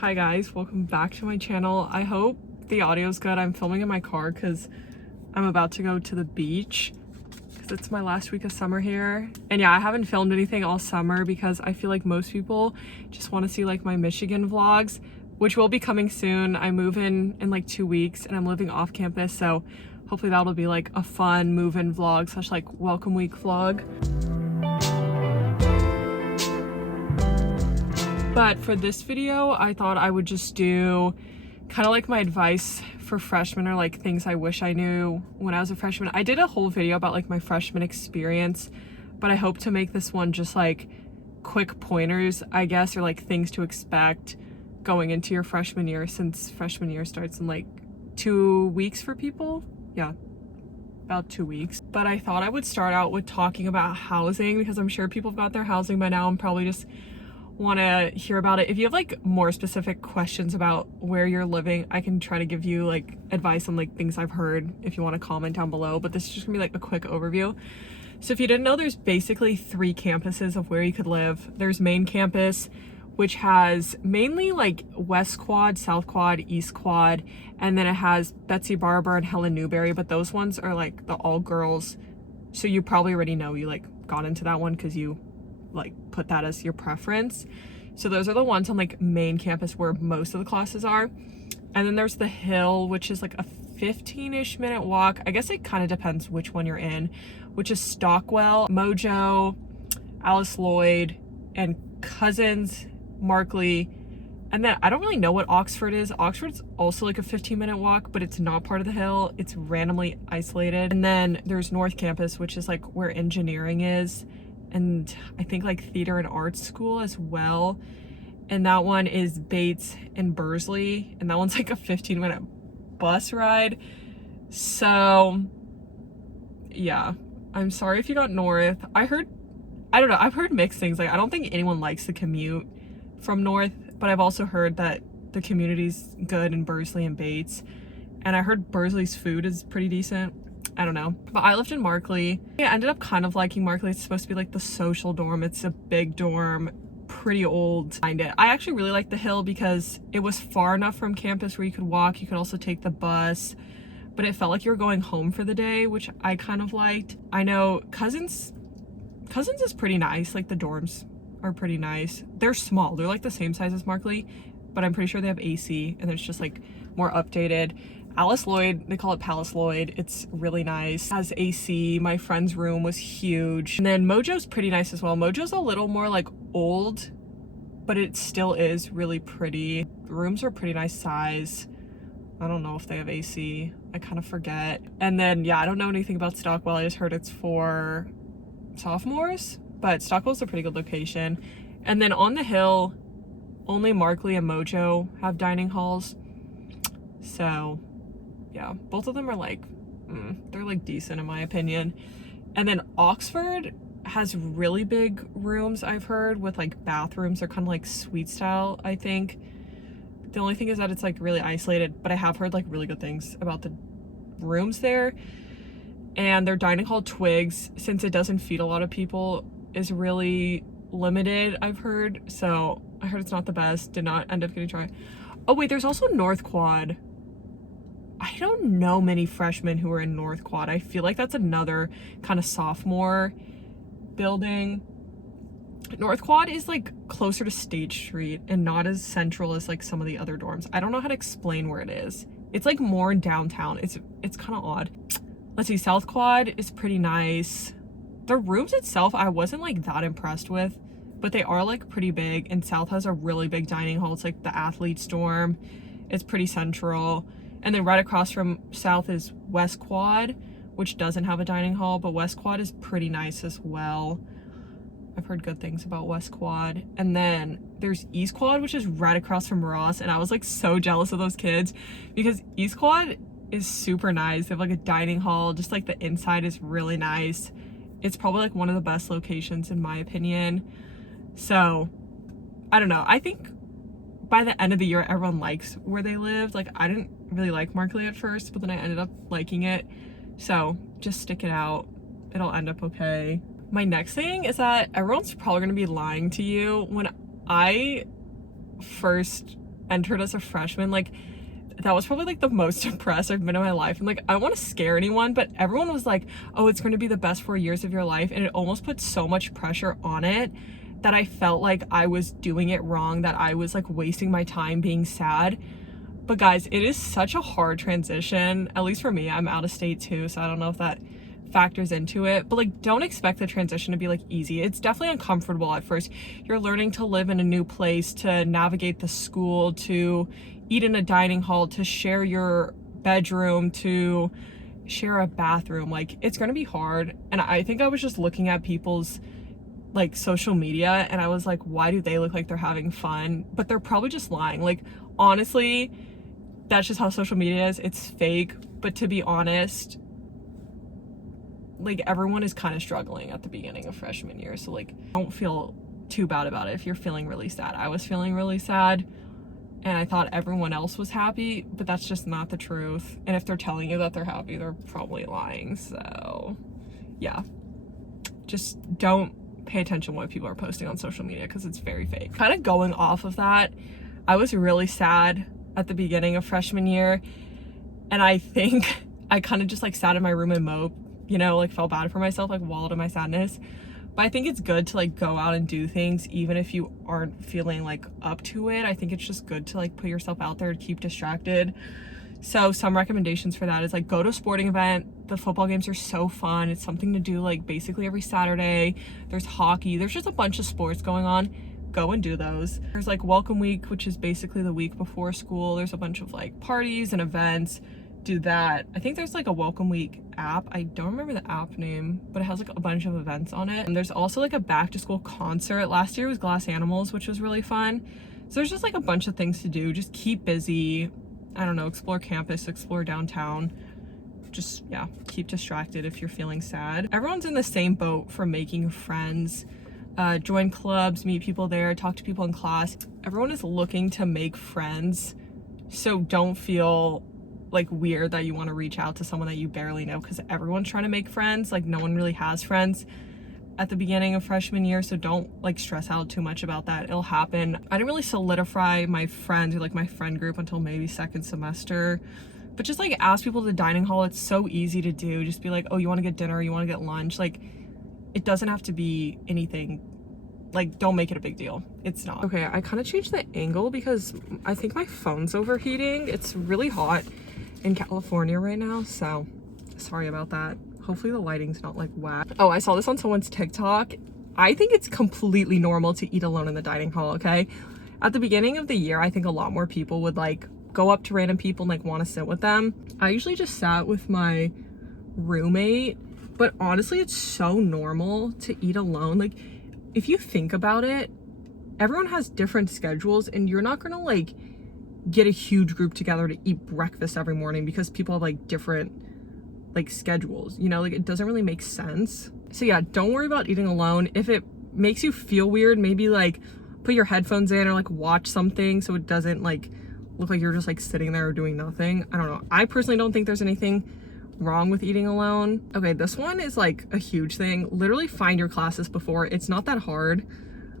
Hi guys, welcome back to my channel. I hope the audio's good. I'm filming in my car because I'm about to go to the beach because it's my last week of summer here. And yeah, I haven't filmed anything all summer because I feel like most people just want to see like my Michigan vlogs, which will be coming soon. I move in like 2 weeks and I'm living off campus, so hopefully that'll be like a fun move-in vlog / like welcome week vlog. But for this video, I thought I would just do kind of like my advice for freshmen or like things I wish I knew when I was a freshman. I did a whole video about like my freshman experience, but I hope to make this one just like quick pointers, I guess, or like things to expect going into your freshman year, since freshman year starts in like 2 weeks for people. Yeah, about 2 weeks. But I thought I would start out with talking about housing because I'm sure people have got their housing by now and probably just want to hear about it. If you have like more specific questions about where you're living, I can try to give you like advice on like things I've heard if you want to comment down below, but this is just gonna be like a quick overview. So if you didn't know, there's basically 3 campuses of where you could live. There's main campus, which has mainly like West Quad, South Quad, East Quad, and then it has Betsy Barber and Helen Newberry, but those ones are like the all girls, so you probably already know you like got into that one because you like put that as your preference. So those are the ones on like main campus where most of the classes are. And then there's the Hill, which is like a 15-ish minute walk. I guess it kind of depends which one you're in, which is Stockwell, Mojo, Alice Lloyd, and Cousins, Markley. And then I don't really know what Oxford is. Oxford's also like a 15-minute walk, but it's not part of the Hill. It's randomly isolated. And then there's North Campus, which is like where engineering is, and I think like theater and arts school as well. And that one is Bates and Bursley, and that one's like a 15-minute bus ride. So yeah, I'm sorry if you got North. I don't know, I've heard mixed things. Like I don't think anyone likes the commute from North, but I've also heard that the community's good in Bursley and Bates, and I heard Bursley's food is pretty decent. I don't know, but I lived in Markley. I ended up kind of liking Markley. It's supposed to be like the social dorm. It's a big dorm, pretty old. I actually really liked the Hill because it was far enough from campus where you could walk. You could also take the bus, but it felt like you were going home for the day, which I kind of liked. I know Cousins is pretty nice. Like the dorms are pretty nice. They're small. They're like the same size as Markley, but I'm pretty sure they have AC and it's just like more updated. Alice Lloyd, they call it Palace Lloyd. It's really nice. It has AC. My friend's room was huge. And then Mojo's pretty nice as well. Mojo's a little more like old, but it still is really pretty. The rooms are pretty nice size. I don't know if they have AC. I kind of forget. And then, yeah, I don't know anything about Stockwell. I just heard it's for sophomores, but Stockwell's a pretty good location. And then on the Hill, only Markley and Mojo have dining halls. So yeah, both of them are like, they're like decent in my opinion. And then Oxford has really big rooms, I've heard, with like bathrooms. They're kind of like suite style, I think. The only thing is that it's like really isolated, but I have heard like really good things about the rooms there. And their dining hall Twigs, since it doesn't feed a lot of people, is really limited, I've heard. So I heard it's not the best. Did not end up getting tried. Oh wait, there's also North Quad. I don't know many freshmen who are in North Quad. I feel like that's another kind of sophomore building. North Quad is like closer to State Street and not as central as like some of the other dorms. I don't know how to explain where it is. It's like more downtown. It's kind of odd. Let's see, South Quad is pretty nice. The rooms itself, I wasn't like that impressed with, but they are like pretty big, and South has a really big dining hall. It's like the athlete's dorm. It's pretty central. And then right across from South is West Quad, which doesn't have a dining hall, but West Quad is pretty nice as well. I've heard good things about West Quad. And then there's East Quad, which is right across from Ross, and I was like so jealous of those kids because East Quad is super nice. They have like a dining hall, just like the inside is really nice. It's probably like one of the best locations in my opinion. So I don't know, I think by the end of the year everyone likes where they lived. Like I didn't really like Markley at first, but then I ended up liking it. So just stick it out, it'll end up okay. My next thing is that everyone's probably gonna be lying to you. When I first entered as a freshman, like that was probably like the most depressed I've been in my life. And like, I don't want to scare anyone, but everyone was like, oh, it's going to be the best 4 years of your life. And it almost put so much pressure on it that I felt like I was doing it wrong, that I was like wasting my time being sad. But guys, it is such a hard transition, at least for me. I'm out of state too, so I don't know if that factors into it, but like, don't expect the transition to be like easy. It's definitely uncomfortable at first. You're learning to live in a new place, to navigate the school, to eat in a dining hall, to share your bedroom, to share a bathroom. Like, it's gonna be hard. And I think I was just looking at people's like social media and I was like, why do they look like they're having fun? But they're probably just lying. Like, honestly, that's just how social media is. It's fake. But to be honest, like, everyone is kind of struggling at the beginning of freshman year, so like, don't feel too bad about it if you're feeling really sad. I was feeling really sad and I thought everyone else was happy, but that's just not the truth. And if they're telling you that they're happy, they're probably lying. So yeah, just don't pay attention to what people are posting on social media because it's very fake. Kind of going off of that, I was really sad at the beginning of freshman year, and I think I kind of just like sat in my room and moped, you know, like felt bad for myself, like wallowed in my sadness. But I think it's good to like go out and do things even if you aren't feeling like up to it. I think it's just good to like put yourself out there to keep distracted. So some recommendations for that is like, go to a sporting event. The football games are so fun. It's something to do like basically every Saturday. There's hockey, there's just a bunch of sports going on. Go and do those. There's like welcome week, which is basically the week before school. There's a bunch of like parties and events. Do that. I think there's like a welcome week app. I don't remember the app name, but it has like a bunch of events on it. And there's also like a back to school concert. Last year was Glass Animals, which was really fun. So there's just like a bunch of things to do. Just keep busy. I don't know, explore campus, explore downtown. Just, yeah, keep distracted if you're feeling sad. Everyone's in the same boat for making friends. Join clubs, meet people there, talk to people in class. Everyone is looking to make friends. So don't feel like weird that you want to reach out to someone that you barely know, because everyone's trying to make friends. Like, no one really has friends at the beginning of freshman year, so don't like stress out too much about that. It'll happen. I didn't really solidify my friends or like my friend group until maybe second semester, but just like ask people at the dining hall. It's so easy to do. Just be like, oh, you want to get dinner, you want to get lunch. Like, it doesn't have to be anything. Like, don't make it a big deal. It's not. Okay, I kind of changed the angle because I think my phone's overheating. It's really hot in California right now, so sorry about that. Hopefully the lighting's not like whack. Oh, I saw this on someone's TikTok. I think it's completely normal to eat alone in the dining hall, okay? At the beginning of the year, I think a lot more people would like go up to random people and like want to sit with them. I usually just sat with my roommate, but honestly, it's so normal to eat alone. Like, if you think about it, everyone has different schedules and you're not gonna like get a huge group together to eat breakfast every morning because people have like different like schedules, you know, like it doesn't really make sense. So yeah, don't worry about eating alone. If it makes you feel weird, maybe like put your headphones in or like watch something so it doesn't like look like you're just like sitting there or doing nothing. I don't know. I personally don't think there's anything wrong with eating alone. Okay, this one is like a huge thing. Literally find your classes before. It's not that hard.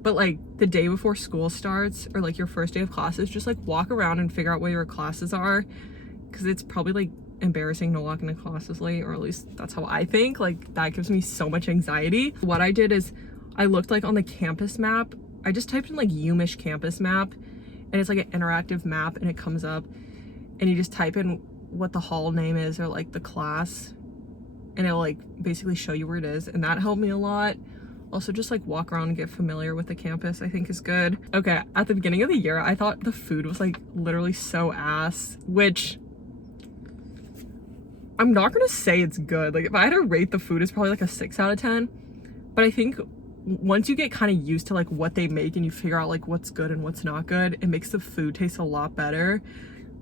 But like the day before school starts or like your first day of classes, just like walk around and figure out where your classes are, because it's probably like embarrassing to walk into classes late, or at least that's how I think. Like, that gives me so much anxiety. What I did is I looked like on the campus map. I just typed in like UMICH campus map, and it's like an interactive map, and it comes up and you just type in what the hall name is or like the class, and it'll like basically show you where it is, and that helped me a lot. Also, just like walk around and get familiar with the campus, I think is good. Okay, at the beginning of the year, I thought the food was like literally so ass, which I'm not gonna say it's good. Like, if I had to rate the food, it's probably like a 6 out of 10. But I think once you get kind of used to like what they make and you figure out like what's good and what's not good, it makes the food taste a lot better.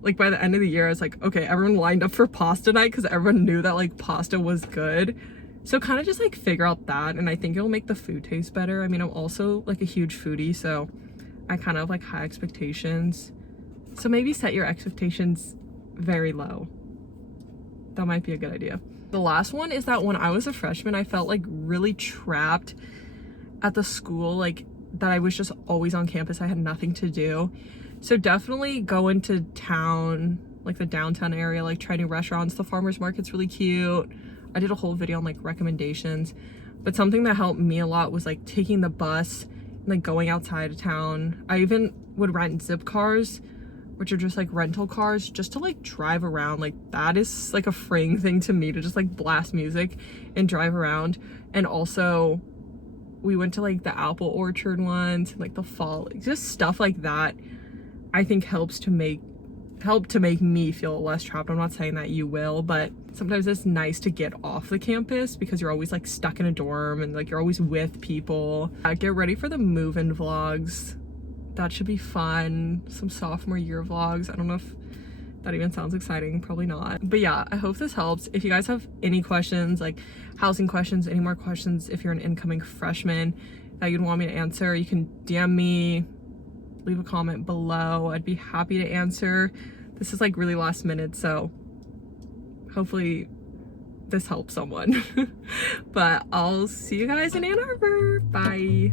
Like, by the end of the year, it's like, okay, everyone lined up for pasta night because everyone knew that like pasta was good. So kind of just like figure out that, and I think it'll make the food taste better. I mean, I'm also like a huge foodie, so I kind of have like high expectations. So maybe set your expectations very low. That might be a good idea. The last one is that when I was a freshman, I felt like really trapped at the school, like that I was just always on campus. I had nothing to do. So definitely go into town, like the downtown area, like try new restaurants. The farmers market's really cute. I did a whole video on like recommendations, but something that helped me a lot was like taking the bus and like going outside of town. I even would rent zip cars, which are just like rental cars, just to like drive around. Like that is like a freeing thing to me, to just like blast music and drive around. And also we went to like the apple orchard once, and like the fall, just stuff like that I think help to make me feel less trapped. I'm not saying that you will, but sometimes it's nice to get off the campus because you're always like stuck in a dorm and like you're always with people. Get ready for the move-in vlogs. That should be fun. Some sophomore year vlogs. I don't know if that even sounds exciting, probably not. But yeah, I hope this helps. If you guys have any questions, like housing questions, any more questions, if you're an incoming freshman that you'd want me to answer, you can DM me, leave a comment below. I'd be happy to answer. This is like really last minute, so hopefully this helps someone. But I'll see you guys in Ann Arbor. Bye.